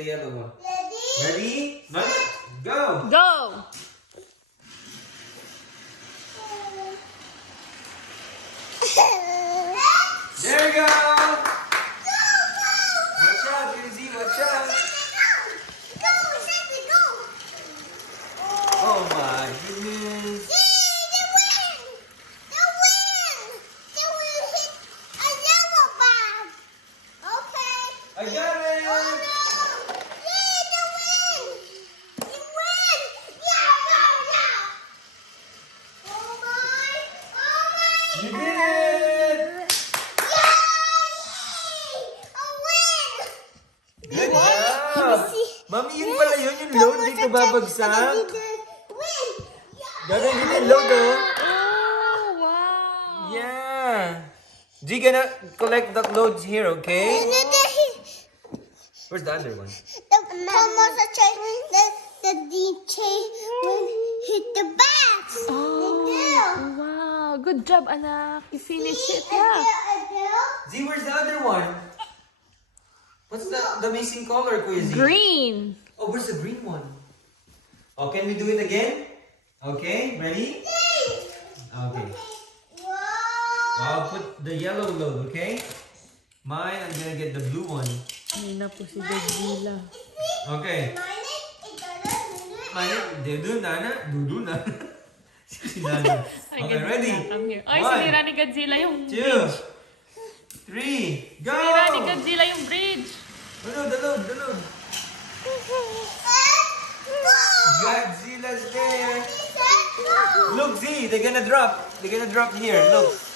The yellow one. Ready? No, go! Go! There we go! Watch out, Izzy, watch out! Oh my goodness! I got it! You did it! Good job! Mami, yun pala yun, yung load, di ka babagsak. Gagawin din yung load, oh. Oh, wow! Yeah! G gonna collect the loads here, okay? Where's the other one? The DJ will hit the back. Oh, wow. Good job, anak. You finished it, yeah. Z, where's the other one? What's the missing color, Kuya Z? Green. Oh, where's the green one? Oh, can we do it again? Okay, ready? Okay. I'll put the yellow load, okay? Mine, I'm gonna get the blue one. Ay na po si Godzilla. Okay. Mine, Dudu, Nana, Dudu, Nana. Si Nana. Ay, Okay, Godzilla, ready? come here. Ay, One, sinira ni Godzilla yung 2, bridge. 3, go! Sinira ni Godzilla yung bridge. The load, the load. Godzilla's there. Look, Z, they're gonna drop. They're gonna drop here. Look.